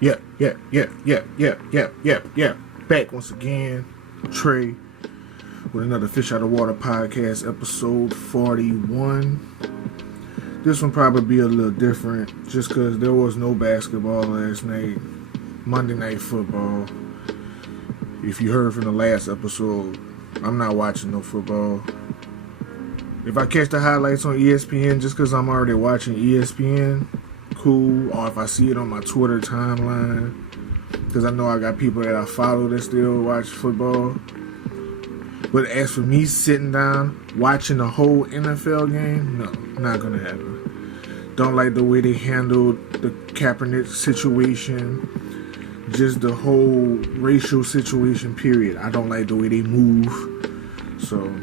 Yeah. Back once again, Trey, with another Fish Out of Water podcast, episode 41. This one probably be a little different, just because there was no basketball last night, Monday Night Football. If you heard from the last episode, I'm not watching no football. If I catch the highlights on ESPN just because I'm already watching ESPN, cool. Or if I see it on my Twitter timeline, because I know I got people that I follow that still watch football. But as for me sitting down watching the whole NFL game, no, not gonna happen. Don't like the way they handled the Kaepernick situation, just the whole racial situation, period. I don't like the way they move, so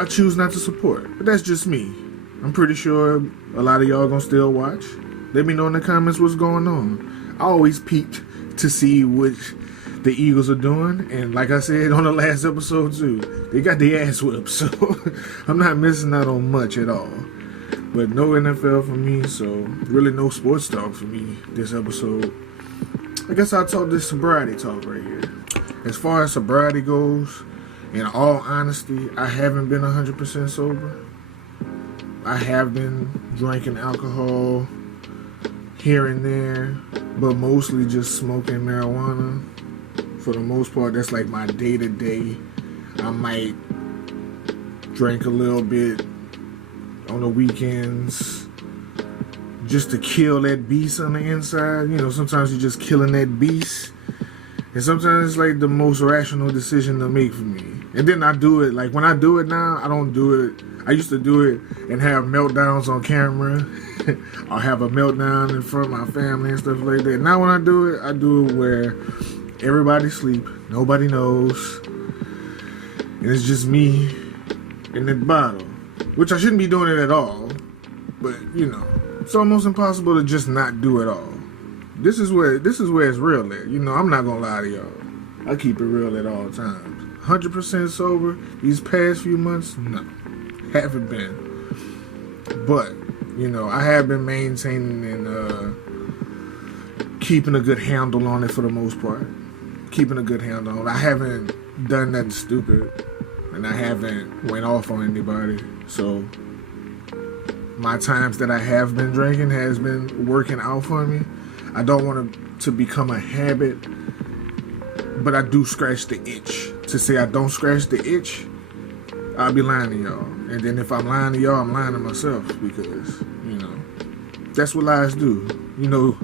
I choose not to support. But that's just me. I'm pretty sure a lot of y'all gonna still watch. Let me know in the comments what's going on. I always peeped to see what the Eagles are doing, and like I said on the last episode too, they got the ass whipped, so I'm not missing out on much at all. But no NFL for me, so really no sports talk for me this episode. I guess I'll talk this sobriety talk right here. As far as sobriety goes, in all honesty, I haven't been 100% sober. I have been drinking alcohol here and there, but mostly just smoking marijuana. For the most part, that's like my day-to-day. I might drink a little bit on the weekends just to kill that beast on the inside. You know, sometimes you're just killing that beast. And sometimes it's like the most rational decision to make for me. And then I do it, like when I do it now, I don't do it. I used to do it and have meltdowns on camera. I'll have a meltdown in front of my family and stuff like that. Now when I do it where everybody sleep, nobody knows, and it's just me in that bottle. Which I shouldn't be doing it at all, but you know, it's almost impossible to just not do it all. This is where it's real at. You know, I'm not gonna lie to y'all. I keep it real at all times. 100% sober these past few months, no, haven't been. But you know, I have been maintaining and keeping a good handle on it for the most part. Keeping a good handle on it. I haven't done nothing stupid, and I haven't went off on anybody. So my times that I have been drinking has been working out for me. I don't want it to become a habit, but I do scratch the itch. To say I don't scratch the itch, I'll be lying to y'all. And then if I'm lying to y'all, I'm lying to myself, because, you know, that's what lies do. You know,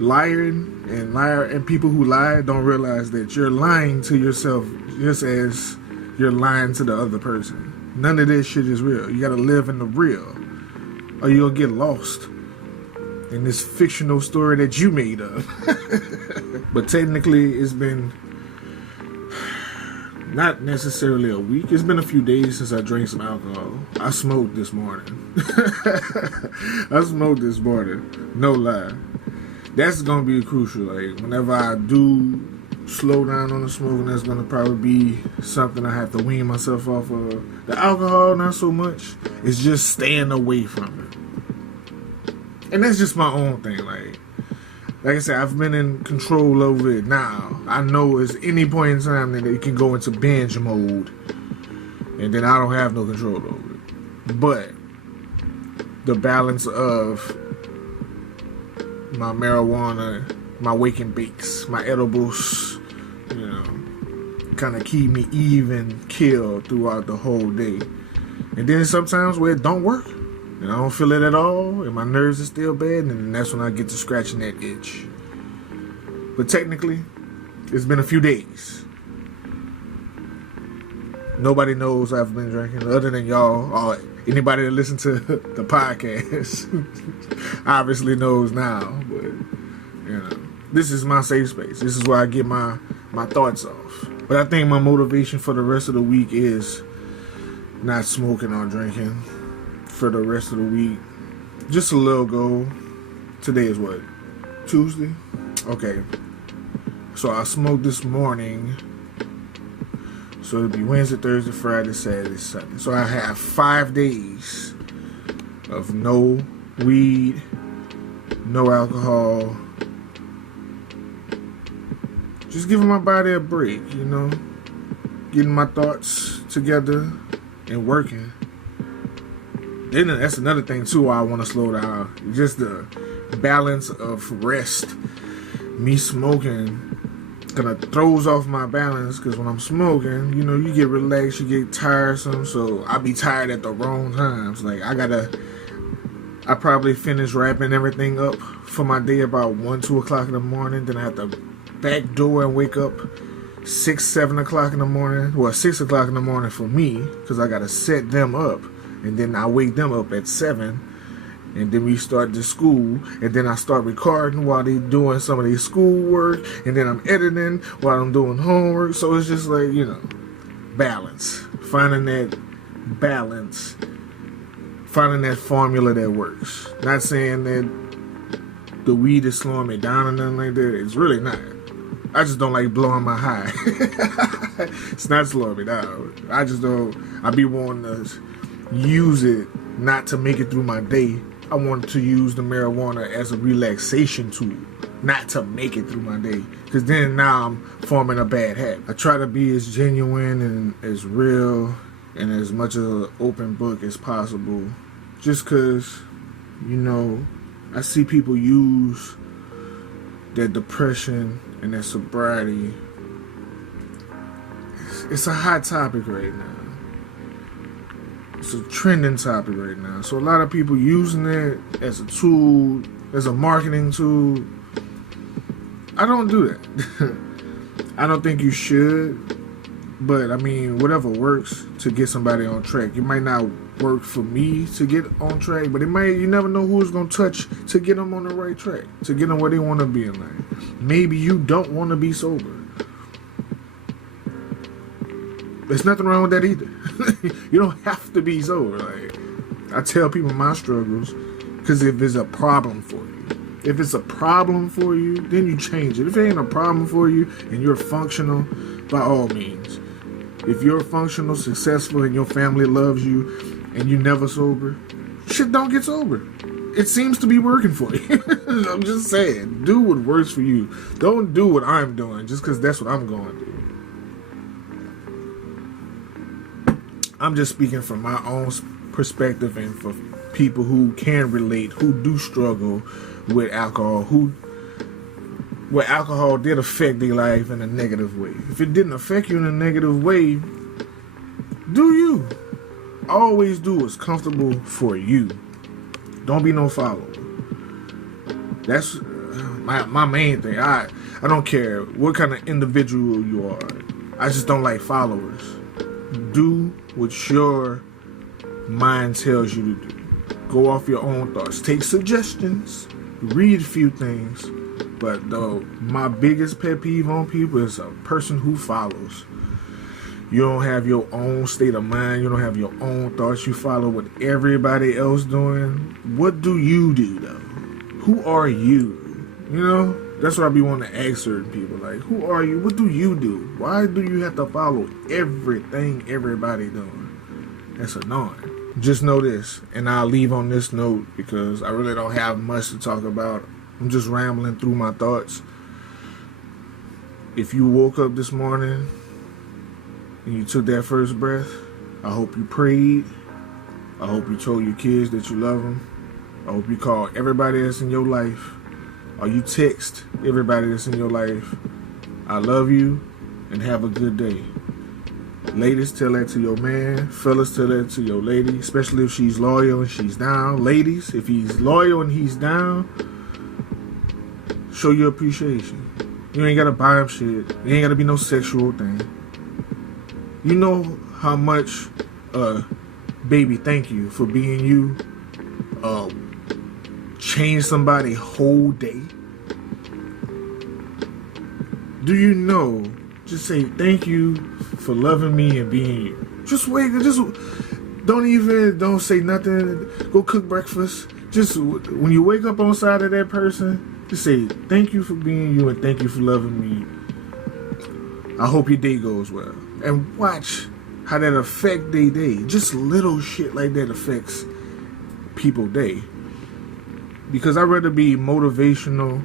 liar and people who lie don't realize that you're lying to yourself just as you're lying to the other person. None of this shit is real. You gotta live in the real, or you'll get lost in this fictional story that you made up. But technically, it's been not necessarily a week. It's been a few days since I drank some alcohol. I smoked this morning. No lie. That's gonna be crucial. Like, whenever I do slow down on the smoking, that's gonna probably be something I have to wean myself off of. The alcohol, not so much. It's just staying away from it. And that's just my own thing. Like I said, I've been in control over it now. I know it's any point in time that it can go into binge mode, and then I don't have no control over it. But the balance of my marijuana, my wake and bakes, my edibles, you know, kind of keep me even killed throughout the whole day. And then sometimes where it don't work, and I don't feel it at all, and my nerves are still bad, and then that's when I get to scratching that itch. But technically, it's been a few days. Nobody knows I've been drinking other than y'all, or anybody that listens to the podcast obviously knows now. But, you know, this is my safe space. This is where I get my thoughts off. But I think my motivation for the rest of the week is not smoking or drinking for the rest of the week. Just a little goal. Today is what? Tuesday? Okay. So I smoked this morning. So it'll be Wednesday, Thursday, Friday, Saturday, Sunday. So I have 5 days of no weed, no alcohol, just giving my body a break, you know, getting my thoughts together and working. Then that's another thing too why I want to slow down. Just the balance of rest. Me smoking kind of throws off my balance, because when I'm smoking, you know, you get relaxed, you get tiresome, so I be tired at the wrong times. Like I probably finish wrapping everything up for my day about 1, 2 o'clock in the morning. Then I have to back door and wake up 6, 7 o'clock in the morning. Well, 6 o'clock in the morning for me, because I got to set them up. And then I wake them up at 7. And then we start the school. And then I start recording while they doing some of their schoolwork. And then I'm editing while I'm doing homework. So it's just like, you know, balance. Finding that balance. Finding that formula that works. Not saying that the weed is slowing me down or nothing like that. It's really not. I just don't like blowing my high. It's not slowing me down. I just don't. I be wanting to use it not to make it through my day. I want to use the marijuana as a relaxation tool, not to make it through my day. Because then now I'm forming a bad habit. I try to be as genuine and as real and as much of an open book as possible. Just because, you know, I see people use their depression and their sobriety. It's a hot topic right now. It's a trending topic right now. So a lot of people using it as a tool, as a marketing tool. I don't do that. I don't think you should. But I mean, whatever works to get somebody on track. It might not work for me to get on track, but it might. You never know who it's gonna touch to get them on the right track, to get them where they want to be in life. Maybe you don't want to be sober. There's nothing wrong with that either. You don't have to be sober. Like, I tell people my struggles, because if it's a problem for you, if it's a problem for you, then you change it. If it ain't a problem for you and you're functional, by all means. If you're functional, successful, and your family loves you, and you never sober, shit, don't get sober. It seems to be working for you. I'm just saying, do what works for you. Don't do what I'm doing just because that's what I'm going to do. I'm just speaking from my own perspective and for people who can relate, who do struggle with alcohol, where alcohol did affect their life in a negative way. If it didn't affect you in a negative way, do you. Always do what's comfortable for you. Don't be no follower. That's my main thing. I don't care what kind of individual you are. I just don't like followers. Do what your mind tells you to do. Go off your own thoughts. Take suggestions. Read a few things. But though my biggest pet peeve on people is a person who follows. You don't have your own state of mind. You don't have your own thoughts. You follow what everybody else doing. What do you do though? Who are you? You know? That's what I be wanting to ask certain people. Like, who are you? What do you do? Why do you have to follow everything everybody doing? That's annoying. Just know this, and I'll leave on this note because I really don't have much to talk about. I'm just rambling through my thoughts. If you woke up this morning and you took that first breath, I hope you prayed. I hope you told your kids that you love them. I hope you called everybody that's in your life. Or you text everybody that's in your life, I love you, and have a good day. Ladies, tell that to your man. Fellas, tell that to your lady, especially if she's loyal and she's down. Ladies, if he's loyal and he's down, show your appreciation. You ain't gotta buy him shit. It ain't gotta be no sexual thing. You know how much, baby, thank you for being you, change somebody's whole day. Do you know? Just say thank you for loving me and being you. Just wait. Just don't say nothing. Go cook breakfast. Just when you wake up on the side of that person, just say thank you for being you and thank you for loving me. I hope your day goes well. And watch how that affect their day. Just little shit like that affects people's day. Because I'd rather be motivational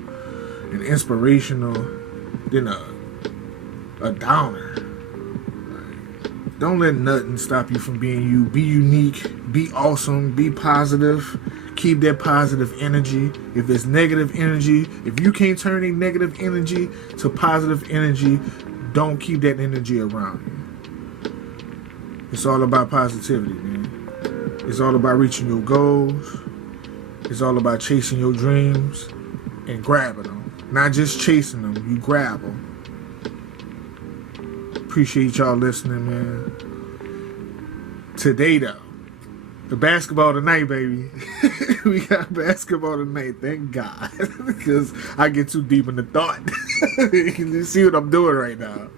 and inspirational than a a downer. Don't let nothing stop you from being you. Be unique. Be awesome. Be positive. Keep that positive energy. If it's negative energy, if you can't turn a negative energy to positive energy, don't keep that energy around you. It's all about positivity, man. It's all about reaching your goals. It's all about chasing your dreams and grabbing them. Not just chasing them, you grab them. Appreciate y'all listening, man. Today, though, the basketball tonight, baby. We got basketball tonight, thank God. Because I get too deep in the thought. You see what I'm doing right now.